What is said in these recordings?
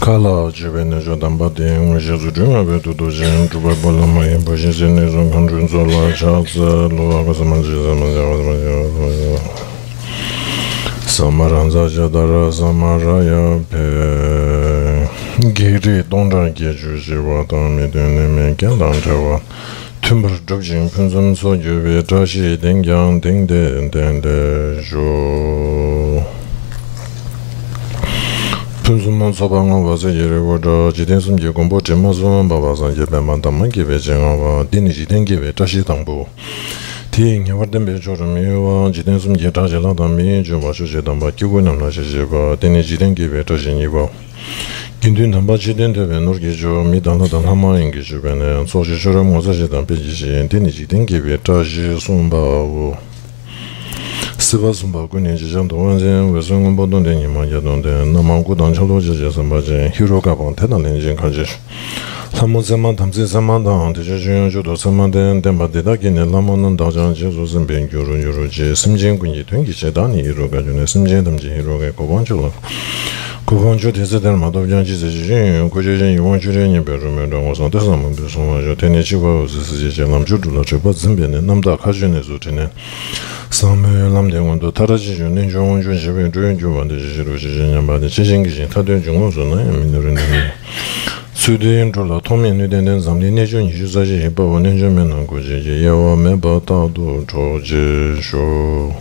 Kala jibene jodamba de jesu junga betu do jen juba bola mai bo jesu ne zon kanjun zola chaza lo aga samanje samanje samaranza jadara samaraya pe geri donra geju jiwa da me dene me gelan jawa tümber jobjin punzun so jube tashi dengyang dengde dende jo Punzuman sabanga waza yere wada jiden sumje gombo jema zuman baba san jebe mandaman gebe jenga wa dini jiden gebe tashi tangbo. Ti nga warden be jorumi wa jiden sumje tashi la dami jo wa shu jedan ba kigo namna shi jeba dini jiden gebe tashi niwa. Gindun namba jiden debe nurgi jo mi dana dan hama ingi jubene soji shoram waza jedan pe jishi dini jiden gebe tashi sumba wo. Siva sumba kuni jijang tuwanzen we sungun bodon de nima yadon de namangu dan chalo jije samba jen hiro kabang tena lenjin kanjish. Lamo zeman tamzi zeman dan de jijun judo zeman den denpa deda gine lamo nan dajan jizu zenben gyuru yuru ji simjen kunji tungi che dani hiro ga june simjen tamji hiro ga koban chula. Koban chu tese den madovjan jize jijin kuje jen yuwan chure nyebe rume dan wasan tesa mambi sunwa jo teni chiwa uzi siji je lam chudula chepa zenbene namda kajune zutine. Same lamde ngondo taraji jo nen jo wonjo jebe jo jo wande jiro jenya ba de chejing gi ta de jo zo na minorin de sude ndo la tomen ne den zamle ne jo ni juza je ba wonen jo men ngo je je ya wa me ba ta do jo je jo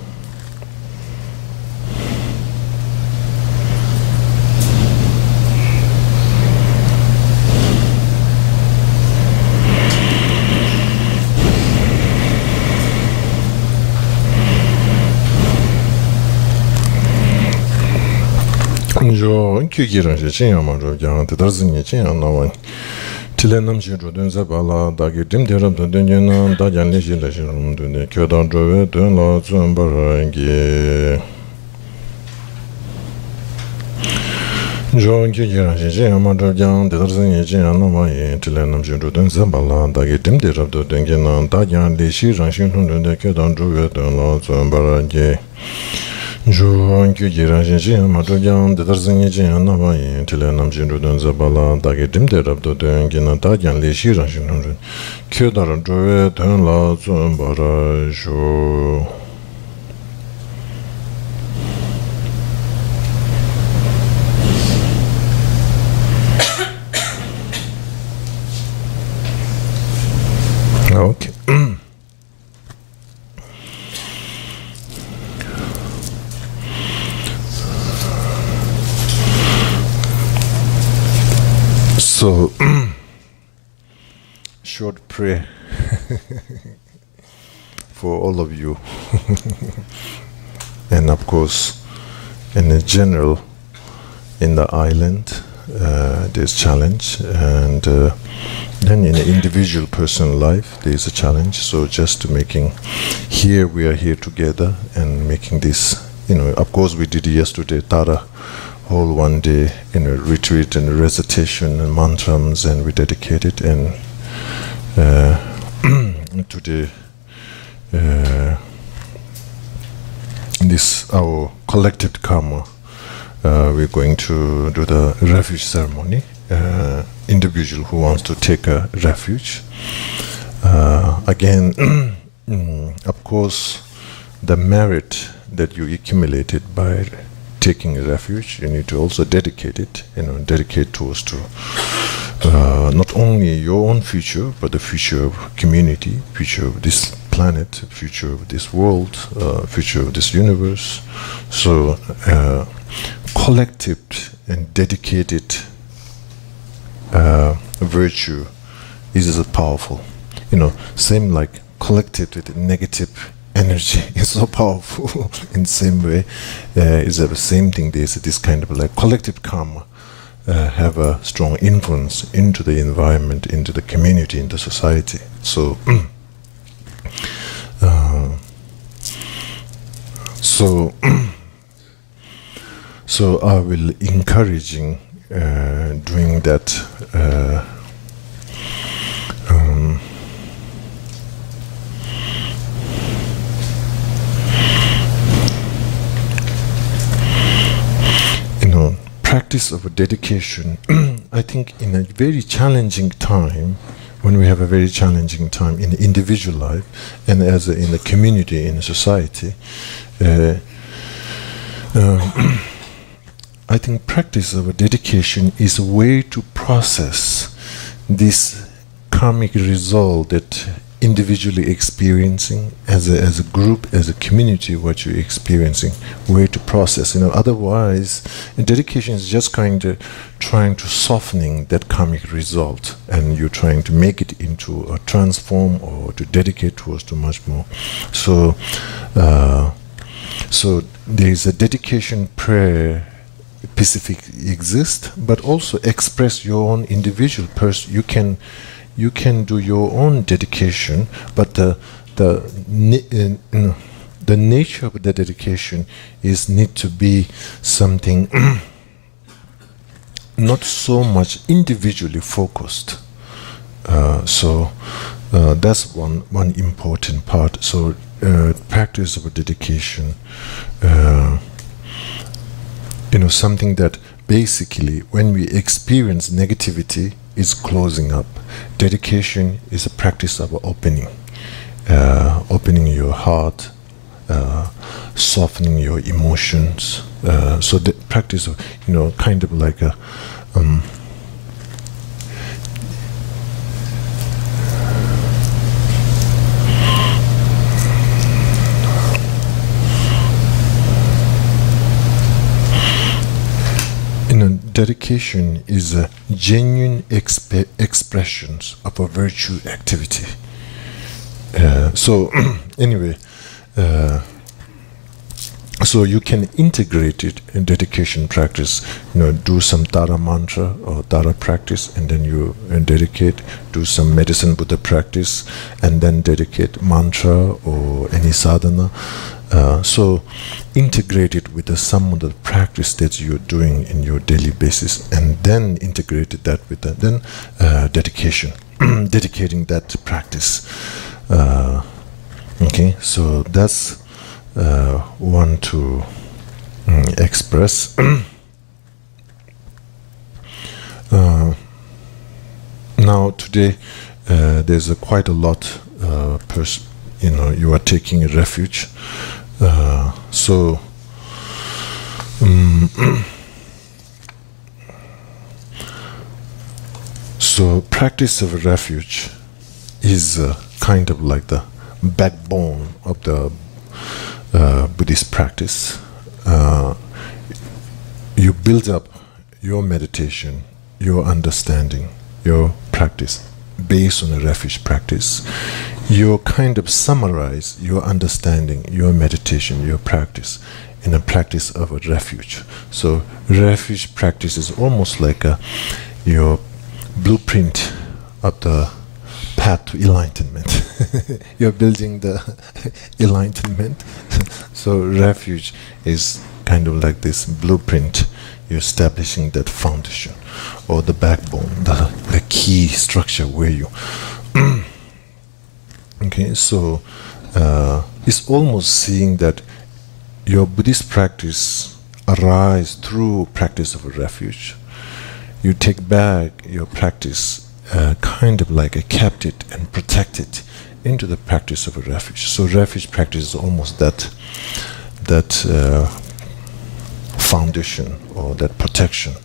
Jo kyugiran je chen ma ro gyang te dar zin ye chen na wan tile nam je ro den za ba la da ge dim de ram den yen na da jan le je le je rum de ne kyo dan ro we den la zun ba ra ge jo kyugiran je chen ma ro gyang te dar zin ye chen na ma ye tile nam je ro den za ba la da ge dim de ram den yen na da jan le shi ran shin tun de kyo dan ro we den la zun ba ra ge Juan Kyugiran Shin Matoyan, the Tarzaniji and Navai, Tilanam Jindudun Zabala, Dagidim de Rabdo Dungina Dagan Lishiran Shin, Kudar Joe, Tunla, Zumbara, Shu. Okay. So, short prayer for all of you, and of course, in general, in the island, there's challenge, and then in an individual personal life, there's a challenge. So, just making here we are here together and making this. Of course, we did yesterday Tara. Whole one day retreat and recitation and mantras, and we dedicate it. And today, this our collective karma. We're going to do the refuge ceremony. Individual who wants to take a refuge. Again, of course, the merit that you accumulated by taking a refuge, you need to also dedicate it, dedicate towards to not only your own future, but the future of community, future of this planet, future of this world, future of this universe. So, collective and dedicated virtue is powerful. Same like collective with negative energy is so powerful. In the same way, is the same thing. There's this kind of like collective karma have a strong influence into the environment, into the community, into society. So, so I will encouraging doing that. practice of dedication, I think in a very challenging time, when we have a very challenging time in the individual life and in the community, in the society, I think practice of dedication is a way to process this karmic result that individually experiencing as a group, as a community, what you're experiencing, way to process. Otherwise, dedication is just kind of trying to softening that karmic result, and you're trying to make it into a transform or to dedicate towards to much more. So there is a dedication prayer specific exist, but also express your own individual person. You can do your own dedication, but the nature of the dedication is need to be something not so much individually focused. So that's one important part. So practice of dedication, something that basically when we experience negativity is closing up. Dedication is a practice of opening your heart, softening your emotions. So the practice of, kind of like a dedication is a genuine expressions of a virtue activity. So anyway, so you can integrate it in dedication practice. Do some Dara mantra or Dara practice, and then you dedicate. Do some medicine Buddha practice, and then dedicate mantra or any sadhana. So integrate it with some of the practice that you're doing in your daily basis, and then integrate that with dedication, dedicating that practice. Okay, so that's one to express. Now today there's quite a lot you are taking a refuge. So practice of refuge is kind of like the backbone of the Buddhist practice. You build up your meditation, your understanding, your practice based on a refuge practice. You kind of summarize your understanding, your meditation, your practice in a practice of a refuge. So refuge practice is almost like your blueprint of the path to enlightenment. You're building the enlightenment. So refuge is kind of like this blueprint. You're establishing that foundation or the backbone, the key structure where you okay, so it's almost seeing that your Buddhist practice arise through practice of a refuge. You take back your practice, kind of like kept it and protect it into the practice of a refuge. So refuge practice is almost that foundation or that protection.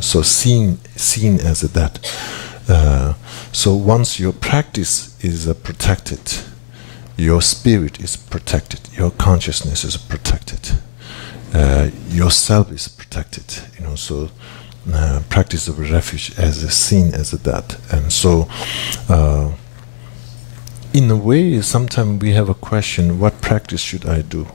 So seen as that. So once your practice is protected, your spirit is protected, your consciousness is protected, yourself is protected. So practice of refuge as seen as that. And so in a way, sometimes we have a question: what practice should I do?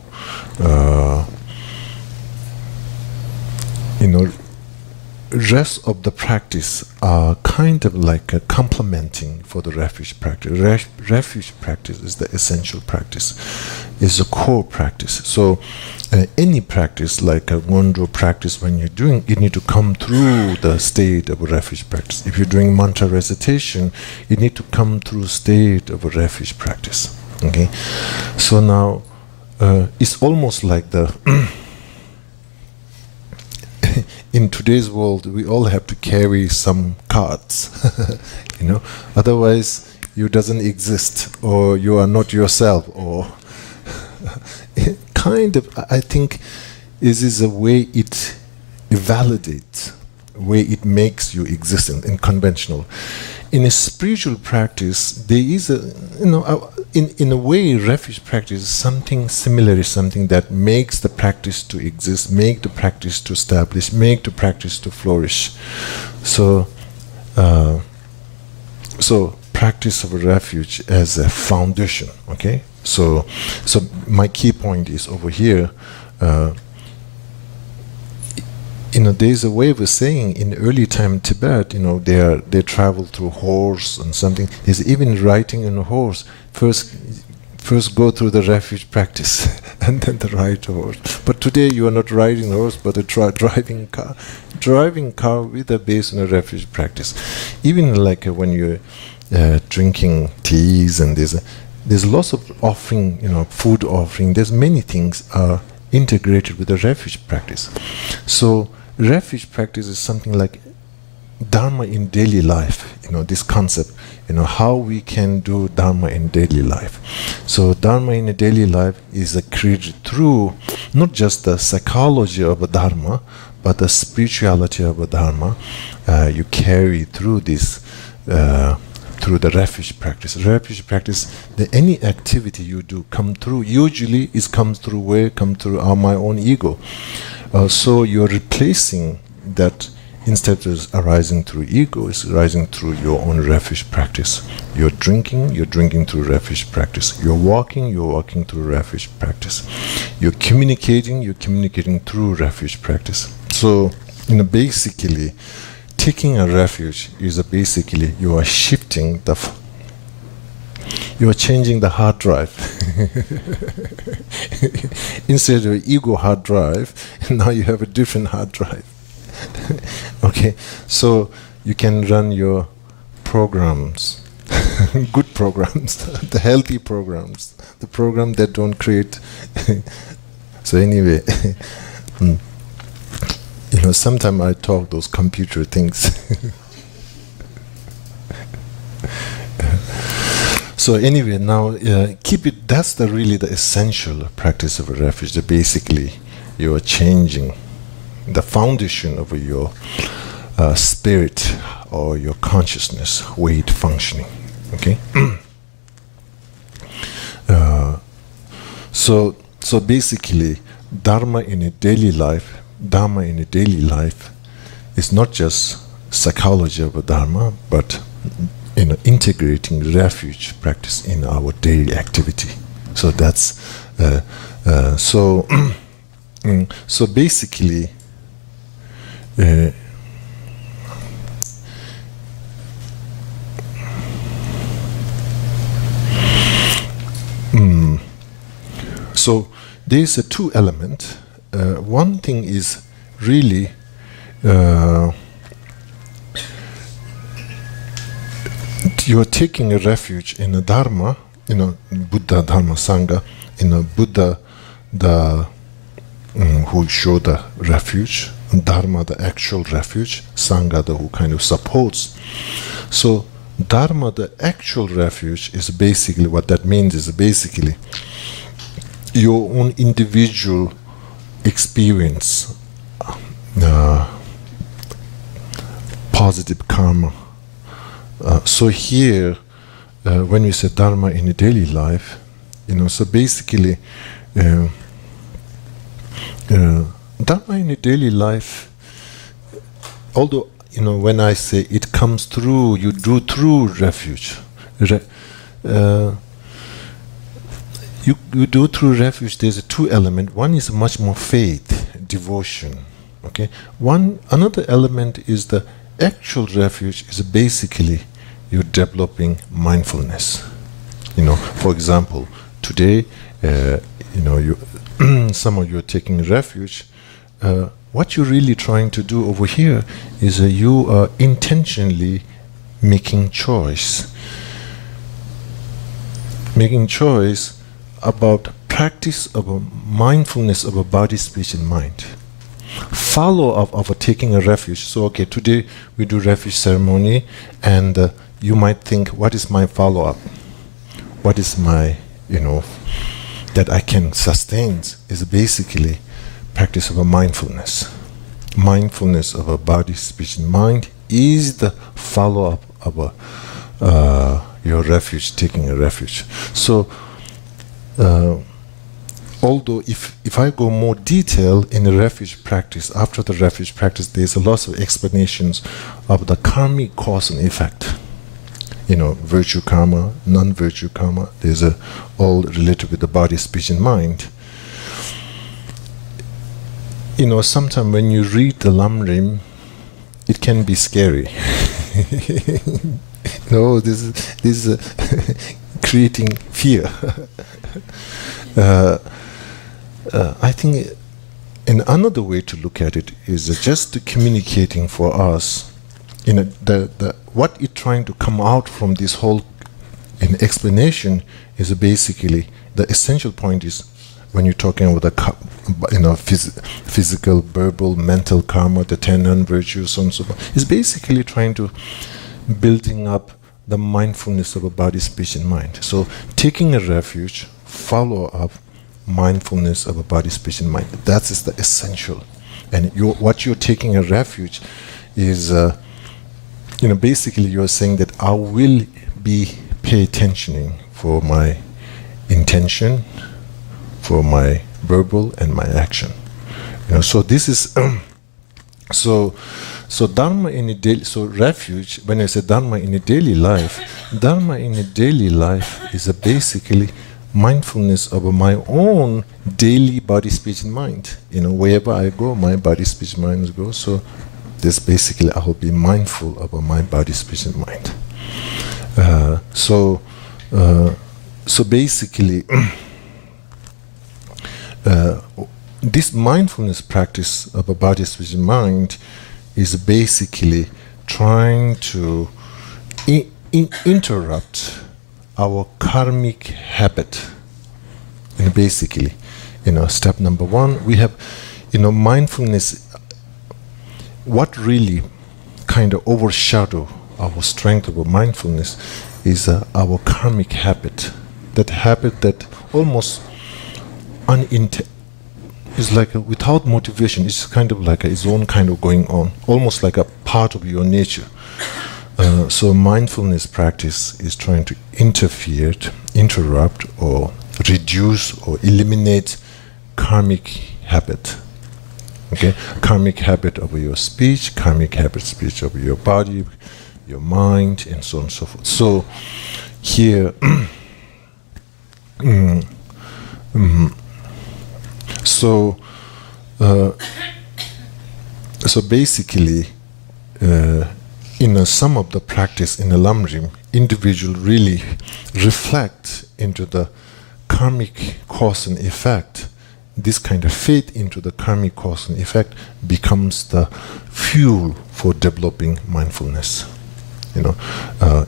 Rest of the practice are kind of like a complementing for the refuge practice. Refuge practice is the essential practice, is a core practice. So any practice, like a Wondro practice, when you're doing, you need to come through the state of a refuge practice. If you're doing mantra recitation, you need to come through state of a refuge practice. Okay, so now it's almost like the in today's world, we all have to carry some cards, otherwise you doesn't exist, or you are not yourself, or kind of, I think, is a way it validates, way it makes you existent and conventional. In a spiritual practice, there is in a way, refuge practice is something similar, something that makes the practice to exist, make the practice to establish, make the practice to flourish. So practice of a refuge as a foundation, okay? So my key point is over here, there's a way of saying in early time Tibet, they travel through horse and something. There's even riding on a horse. First go through the refuge practice and then the ride a horse. But today you are not riding a horse, but a driving car. Driving car with a base on a refuge practice. Even like when you're drinking teas and there's lots of offering, food offering. There's many things are integrated with the refuge practice. So refuge practice is something like Dharma in daily life, this concept, how we can do Dharma in daily life. So Dharma in a daily life is created through not just the psychology of a Dharma, but the spirituality of a Dharma. You carry through this, through the refuge practice. Refuge practice, any activity you do usually comes through where? Come through my own ego. So you're replacing that. Instead of arising through ego, it's arising through your own refuge practice. You're drinking through refuge practice. You're walking through refuge practice. You're communicating through refuge practice. So, basically, taking a refuge is basically you are shifting you are changing the hard drive. Instead of ego hard drive, now you have a different hard drive. Okay, so you can run your programs, good programs, the healthy programs, the program that don't create. So anyway, sometimes I talk those computer things. So anyway, now keep it. That's really the essential practice of a refuge. That basically, you are changing the foundation of your spirit or your consciousness, way it functioning. Okay. So basically, Dharma in a daily life is not just psychology of a Dharma, but integrating refuge practice in our daily activity. So that's so basically. So there's a two element. One thing is really you're taking a refuge in a Dharma, Buddha, Dharma, Sangha, Buddha, who show the refuge, Dharma, the actual refuge, Sangha, who kind of supports. So Dharma, the actual refuge, is basically what that means is basically your own individual experience, positive karma. So here, when we say Dharma in a daily life, so basically, Dharma in a daily life, although, when I say it comes through, you do through refuge. You do through refuge, there's a two element. One is much more faith, devotion. Okay. Another element is the actual refuge is basically you're developing mindfulness. For example, today, some of you are taking refuge. What you're really trying to do over here is you are intentionally making choice about practice of a mindfulness of a body, speech, and mind. follow-up of taking a refuge. So, okay, today we do refuge ceremony, and you might think, what is my follow-up? What is my, that I can sustain is basically practice of a mindfulness. Mindfulness of a body, speech, and mind is the follow-up of your refuge, taking a refuge. So, although if I go more detail in the refuge practice, after the refuge practice, there's a lot of explanations of the karmic cause and effect. Virtue karma, non-virtue karma. There's all related with the body, speech, and mind. Sometimes when you read the Lamrim, it can be scary. This is creating fear. I think another way to look at it is just communicating for us. What it's trying to come out from this whole explanation is basically the essential point is when you're talking about the physical, verbal, mental karma, the 10 non-virtues, so on and so forth, is basically trying to building up the mindfulness of a body, speech, and mind. So taking a refuge, follow up mindfulness of a body, speech, and mind. That is the essential. And what you're taking a refuge is, basically you're saying that I will be pay attentioning for my intention, for my verbal and my action. So this is so dharma in a daily, so refuge, when I say dharma in a daily life is basically mindfulness of my own daily body, speech, and mind. Wherever I go, my body, speech, mind go. So this basically I will be mindful of my body, speech, and mind. So basically this mindfulness practice of a body, speech, and mind is basically trying to interrupt our karmic habit. And basically, step number one, we have, mindfulness. What really kind of overshadow our strength of mindfulness is our karmic habit. That habit that almost is like without motivation. It's kind of like its own kind of going on, almost like a part of your nature. So mindfulness practice is trying to interrupt, or reduce or eliminate karmic habit. Okay, karmic habit of your speech, karmic speech of your body, your mind, and so on and so forth. So here, so basically, in some of the practice in the Lamrim, individual really reflect into the karmic cause and effect. This kind of faith into the karmic cause and effect becomes the fuel for developing mindfulness.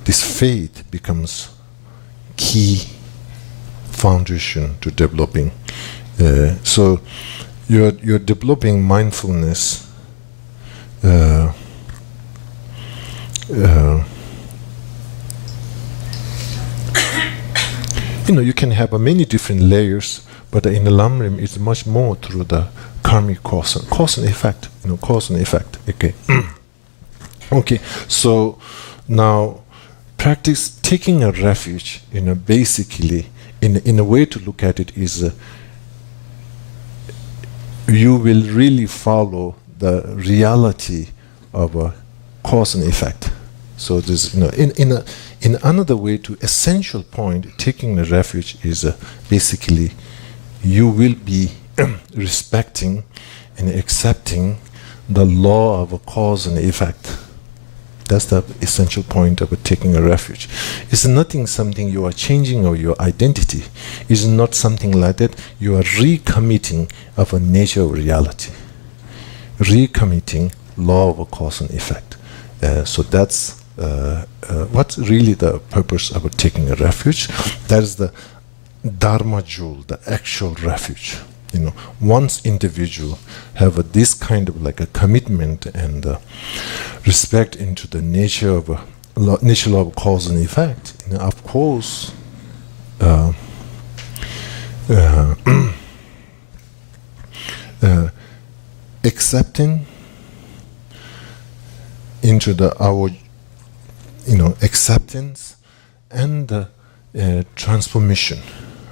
This faith becomes key foundation to developing. So you're developing mindfulness. You can have many different layers, but in the Lamrim it's much more through the karmic cause and effect. Cause and effect. Okay. Okay. So now practice taking a refuge. Basically, in a way to look at it is, you will really follow the reality of a cause and effect. So this, in another way to essential point, taking the refuge is basically you will be respecting and accepting the law of a cause and effect. That's the essential point of taking a refuge. It's nothing something you are changing or your identity. It's not something like that. You are recommitting of a nature of reality. Recommitting law of a cause and effect. So that's what's really the purpose of taking a refuge. That is the Dharma jewel, the actual refuge. once individual have this kind of like a commitment and respect into the nature of nature of cause and effect, of course, accepting into our acceptance and transformation.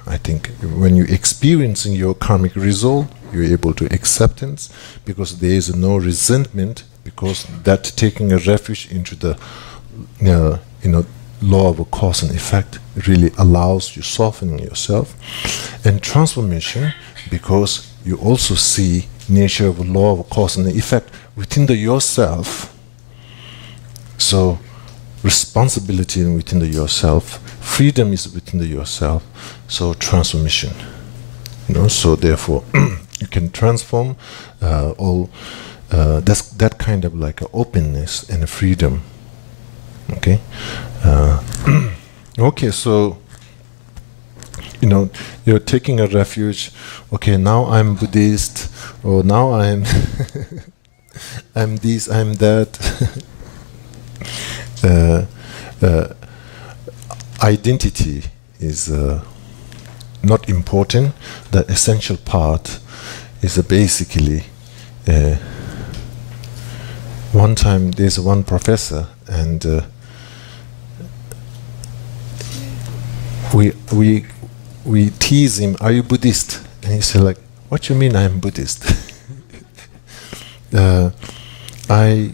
I think when you're experiencing your karmic result, you're able to acceptance because there is no resentment, because that taking a refuge into the law of cause and effect really allows you softening yourself, and transformation because you also see nature of law of cause and effect within yourself. So responsibility within yourself, freedom is within yourself, so transformation. So therefore you can transform all that's that kind of like openness and freedom. Okay. Okay, so you're taking a refuge. Okay, now I'm Buddhist, or now I'm I'm this, I'm that. Identity is not important. The essential part is basically one time there's one professor, and we tease him, "Are you Buddhist?" And he said, like, "What you mean I'm Buddhist?" I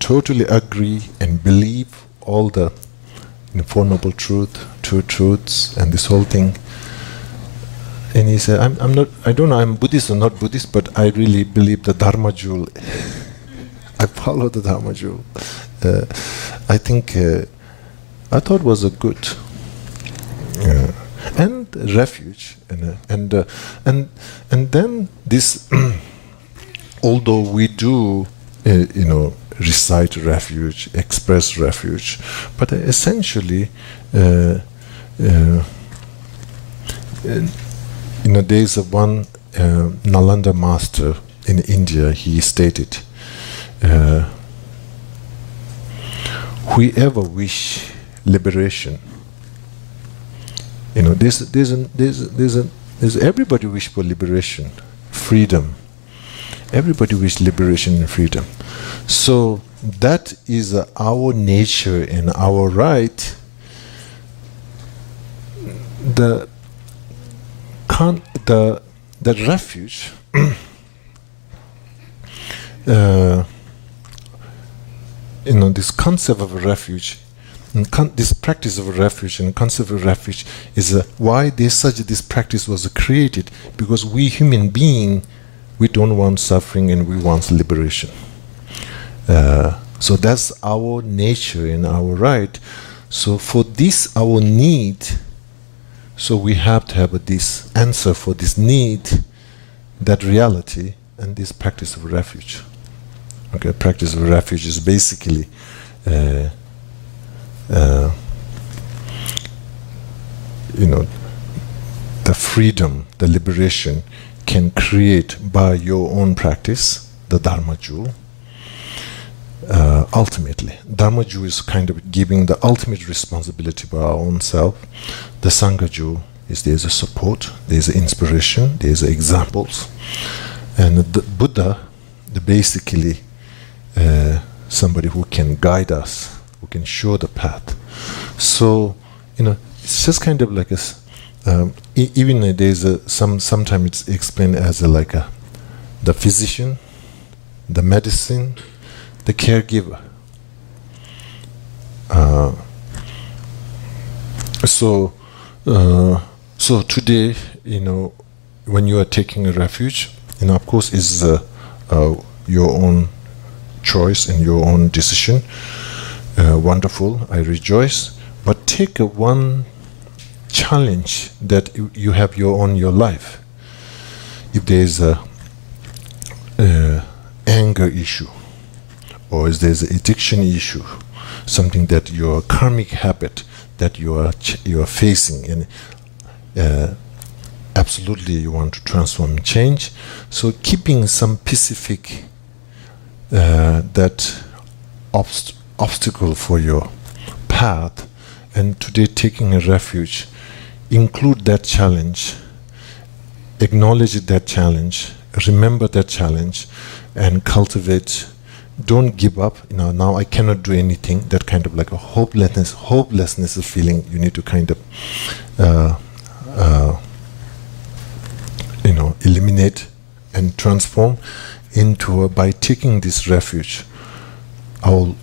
totally agree and believe all the Four Noble Truth, Two Truths, and this whole thing. And he said, I don't know, I'm Buddhist or not Buddhist, but I really believe the Dharma jewel. I follow the Dharma jewel. I think, I thought was a good, and refuge, and then this, although we do, recite refuge, express refuge, but essentially, there's one Nalanda master in India. He stated, "Whoever wish liberation, there's everybody wish for liberation, freedom. Everybody wish liberation and freedom. So that is our nature and our right. The refuge, this concept of refuge, and this practice of refuge and concept of refuge is why this practice was created, because we human being, we don't want suffering and we want liberation. So that's our nature and our right. So for this, our need, so we have to have this answer for this need, that reality, and this practice of refuge. Okay, practice of refuge is basically the freedom, the liberation can create by your own practice, the Dharma jewel. Ultimately, Dharma jewel is kind of giving the ultimate responsibility by our own self. The Sangha jewel is there's a support, there's an inspiration, there's examples, and the Buddha, basically somebody who can guide us, who can show the path. So it's just kind of like a even there's sometimes it's explained as the physician, the medicine, the caregiver. So today, when you are taking a refuge, of course, is your own choice and your own decision. Wonderful, I rejoice. But take one challenge that you have your life. If there is a anger issue, or if there's an addiction issue, something that your karmic habit that you are facing, and absolutely you want to transform and change. So keeping some specific that obstacle for your path, and today taking a refuge, include that challenge, acknowledge that challenge, remember that challenge, and cultivate. Don't give up. Now I cannot do anything. That kind of like a hopelessness of feeling. You need to kind of, eliminate and transform into by taking this refuge. I'll,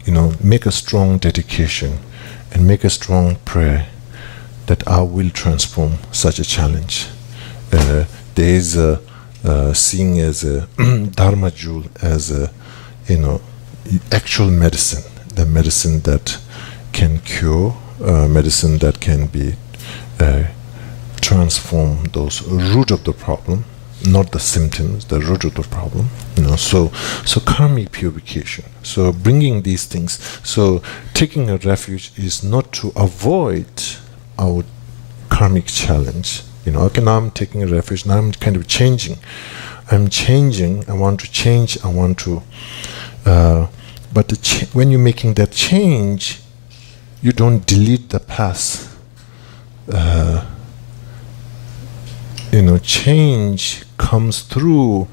make a strong dedication and make a strong prayer that I will transform such a challenge. There is seeing as a Dharma jewel as a, actual medicine, the medicine that can cure, medicine that can be transform those root of the problem, not the symptoms, the root of the problem. So karmic purification. So bringing these things. So taking a refuge is not to avoid our karmic challenge. Okay, now I'm taking a refuge. Now I'm kind of changing. I'm changing. I want to change. I want to. But when you're making that change, you don't delete the past. Change comes through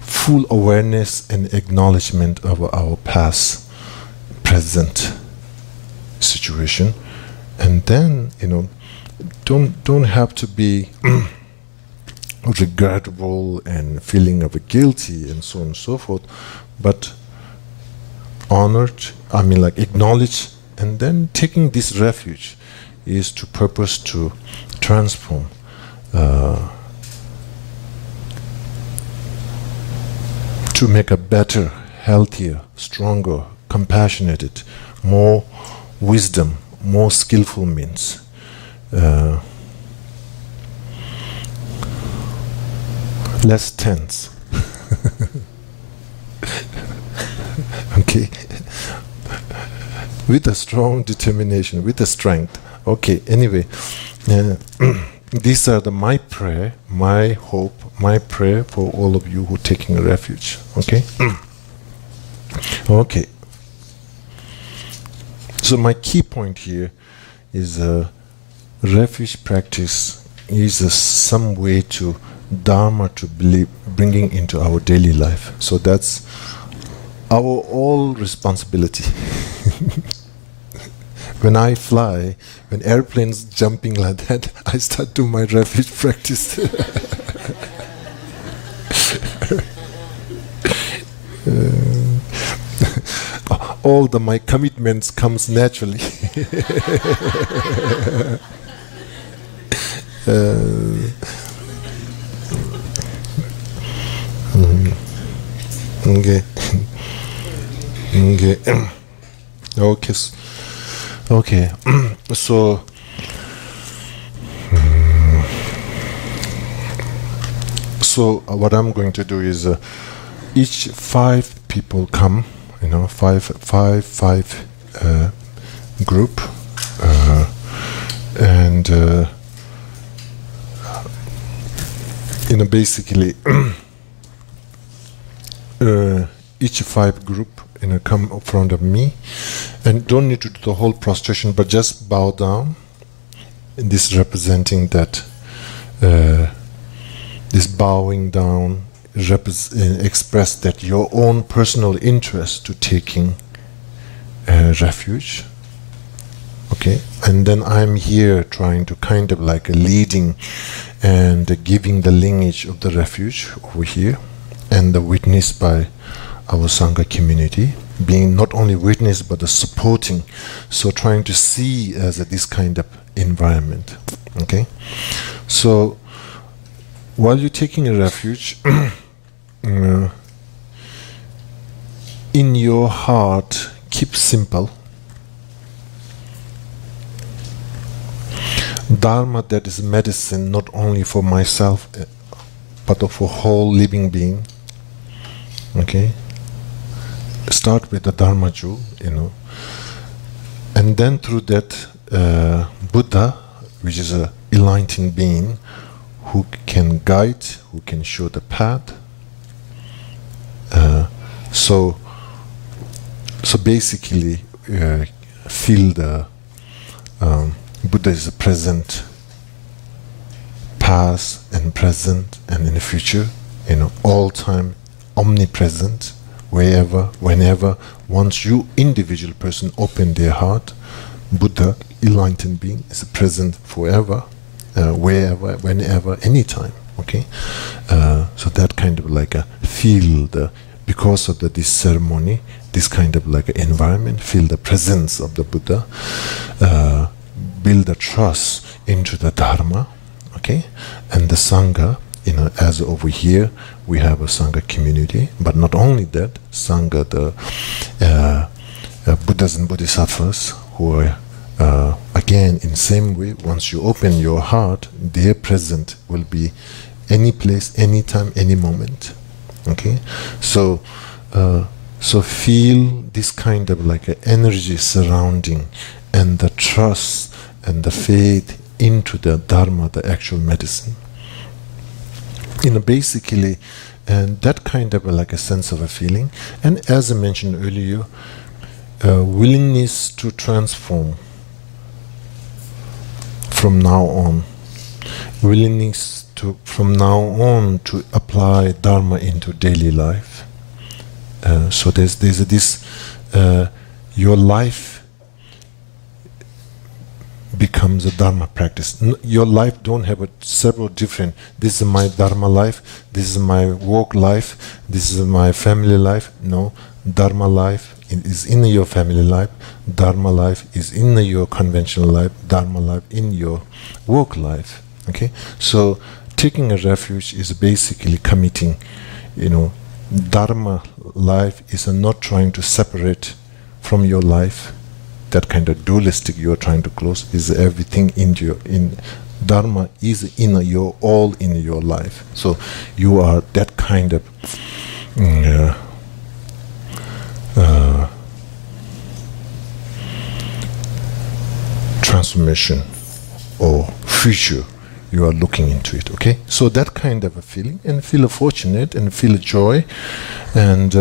full awareness and acknowledgement of our past, present situation, and then don't have to be regrettable and feeling of a guilty and so on and so forth, but acknowledge, and then taking this refuge is to purpose to transform, to make a better, healthier, stronger, compassionate, more wisdom, more skillful means. Less tense. Okay. With a strong determination, with a strength. Okay, anyway. These are my prayer, my hope, my prayer for all of you who are taking a refuge. Okay? Okay. So my key point here is refuge practice is some way to Dharma to bringing into our daily life. So that's our all responsibility. When I fly, when airplanes jumping like that, I start doing my refuge practice. All my commitments comes naturally. Okay. Okay. Okay. So what I'm going to do is each 5 people come, five group, and basically each 5 group come in front of me, and don't need to do the whole prostration, but just bow down. And this representing that this bowing down express that your own personal interest to taking refuge. Okay, and then I'm here trying to kind of like leading and giving the lineage of the refuge over here, and the witness by our Sangha community, being not only witness but the supporting, so trying to see as this kind of environment. Okay, so while you're taking a refuge, in your heart, keep simple. Dharma, that is medicine not only for myself but for whole living being. Okay, start with the Dharma jewel, and then through that Buddha, which is a enlightened being who can guide, who can show the path. So basically, feel the Buddha is present, past and present, and in the future, all time, omnipresent, wherever, whenever. Once you, individual person, open their heart, Buddha, enlightened being, is present forever, wherever, whenever, anytime. Okay, so that kind of like a feel the, because of this ceremony, this kind of like a environment, feel the presence of the Buddha, build a trust into the Dharma. Okay, and the Sangha, as over here we have a Sangha community, but not only that, Sangha, the Buddhas and Bodhisattvas who are again in same way, once you open your heart, their present will be any place, anytime, any moment. Okay, so feel this kind of like a energy surrounding, and the trust and the faith into the Dharma, the actual medicine. Basically, and that kind of like a sense of a feeling, and as I mentioned earlier, willingness to transform from now on, willingness to from now on to apply Dharma into daily life. So there's this, your life becomes a Dharma practice. Your life don't have several different, this is my Dharma life, this is my work life, this is my family life. No, Dharma life is in your family life, Dharma life is in your conventional life, Dharma life in your work life. Okay, so taking a refuge is basically committing, Dharma life is not trying to separate from your life. That kind of dualistic you are trying to close is everything in Dharma is in your, all in your life. So you are that kind of transformation or future. You are looking into it. Okay, so that kind of a feeling, and feel fortunate and feel joy, and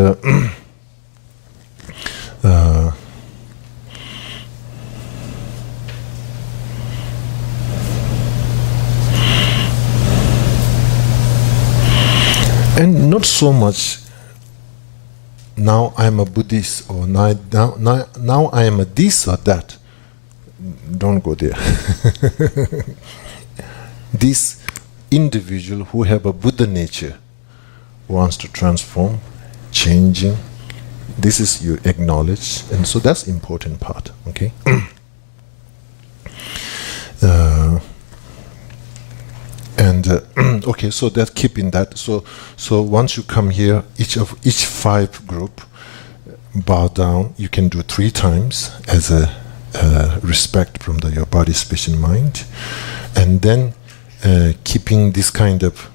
and not so much now I'm a Buddhist, or now I am a this or that. Don't go there. This individual who have a Buddha nature wants to transform, changing. This is you acknowledge, and so that's important part. Okay. Okay, so that keeping that. So once you come here, each 5 group bow down. You can do 3 times as a respect from your body, speech, and mind, and then keeping this kind of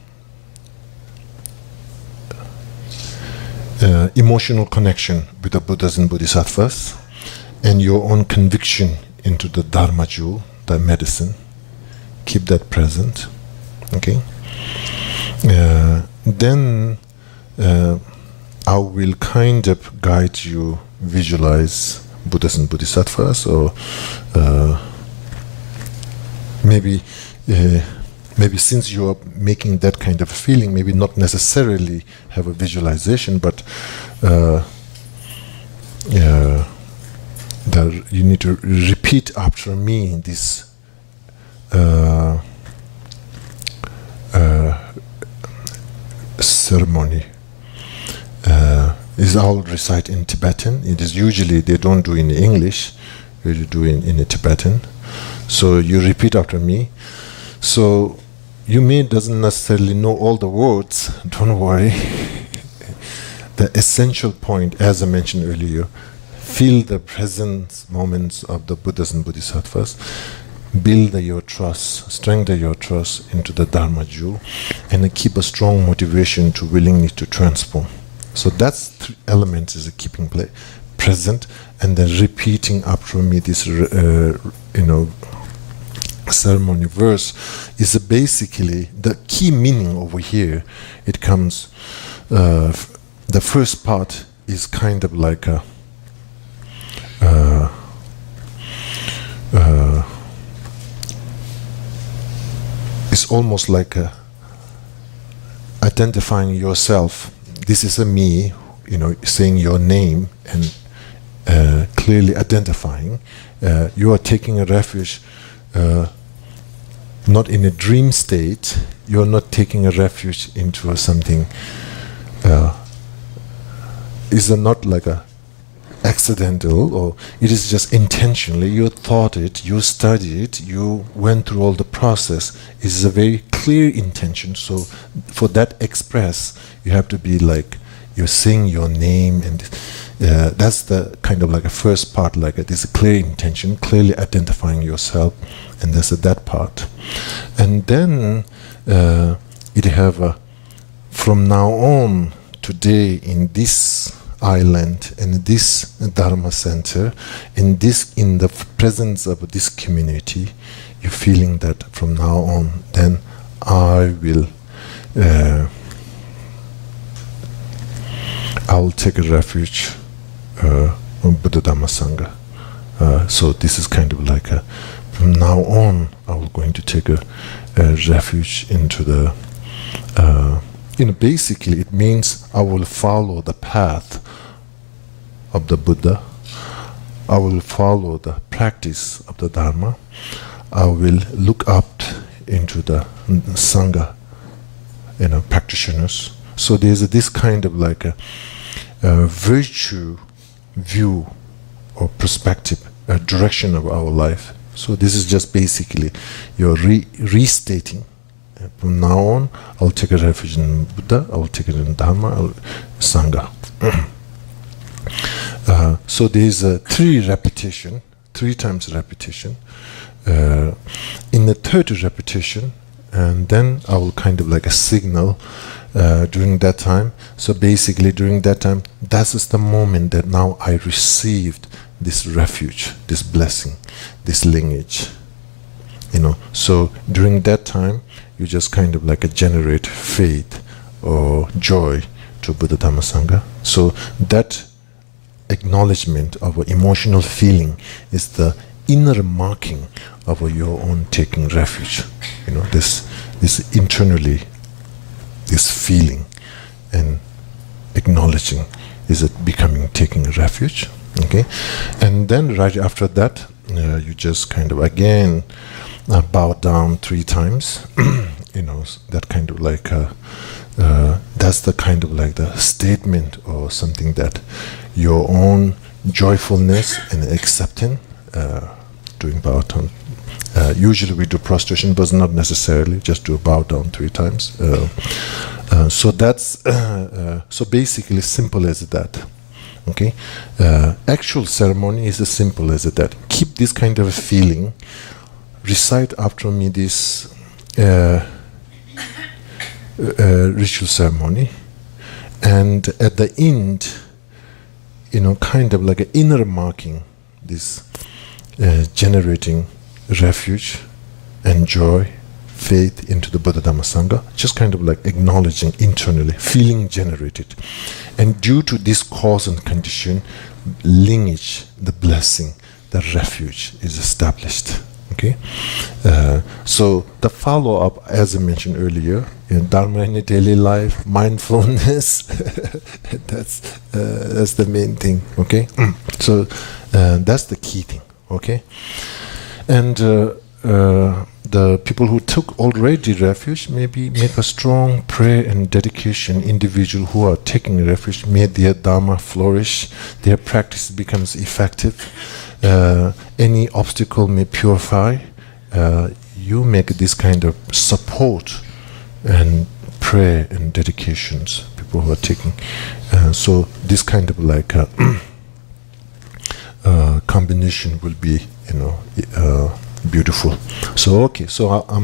emotional connection with the Buddhas and Bodhisattvas, and your own conviction into the Dharma jewel, the medicine. Keep that present. Okay. Then I will kind of guide you, visualize Buddhas and Bodhisattvas, or maybe since you are making that kind of feeling, maybe not necessarily have a visualization, but you need to repeat after me this ceremony. Is all recite in Tibetan. It is usually they don't do in English, you do in Tibetan. So you repeat after me. So you doesn't necessarily know all the words. Don't worry. The essential point, as I mentioned earlier, feel the present moments of the Buddhas and Bodhisattvas. Build your trust, strengthen your trust into the Dharma jewel, and keep a strong motivation to willingness to transform. So that's 3 elements is a keeping present, and then repeating after me this, ceremony verse is basically the key meaning over here. It comes, the first part is kind of like a it's almost like identifying yourself. This is a me, saying your name and clearly identifying. You are taking a refuge not in a dream state. You're not taking a refuge into something. Is not like a accidental, or it is just intentionally. You thought it, you studied it, you went through all the process. It is a very clear intention. So for that express, you have to be like you're saying your name, and that's the kind of like a first part. Like it is a clear intention, clearly identifying yourself, and that's that part. And then it have a, from now on, today in this island, in this Dharma center, in the presence of this community, you're feeling that from now on, then I will take a refuge on Buddha Dhamma Sangha. So this is kind of like from now on, I'm going to take a refuge into the basically it means I will follow the path of the Buddha. I will follow the practice of the Dharma. I will look up into the Sangha, practitioners. So there's this kind of like a virtue view or perspective, a direction of our life. So this is just basically you're restating. From now on, I'll take a refuge in Buddha, I'll take it in Dharma, Sangha. So there's a three times repetition. In the third repetition, and then I will kind of like a signal during that time. So basically during that time, that is the moment that now I received this refuge, this blessing, this lineage. So during that time, you just kind of like generate faith or joy to Buddha Dhamma Sangha. So that acknowledgement of an emotional feeling is the inner marking of your own taking refuge. This internally, this feeling and acknowledging is it becoming taking a refuge. Okay, and then right after that, you just kind of again bow down 3 times. That kind of like that's the kind of like the statement or something that your own joyfulness and acceptance doing bow down. Usually we do prostration, but not necessarily. Just do a bow down 3 times. So that's so basically simple as that. Okay, actual ceremony is as simple as that. Keep this kind of a feeling. Recite after me this ritual ceremony, and at the end, kind of like an inner marking, this generating refuge and joy, faith into the Buddha Dhamma Sangha, just kind of like acknowledging internally, feeling generated. And due to this cause and condition, lineage, the blessing, the refuge is established. Okay, so the follow-up, as I mentioned earlier, Dharma in the daily life, mindfulness, that's the main thing. Okay, so that's the key thing. Okay, and the people who took already refuge, maybe make a strong prayer and dedication. Individual who are taking refuge, may their Dharma flourish, their practice becomes effective. Any obstacle may purify. You make this kind of support and prayer and dedications. People who are taking, so this kind of like combination will be, beautiful. So okay, so I'm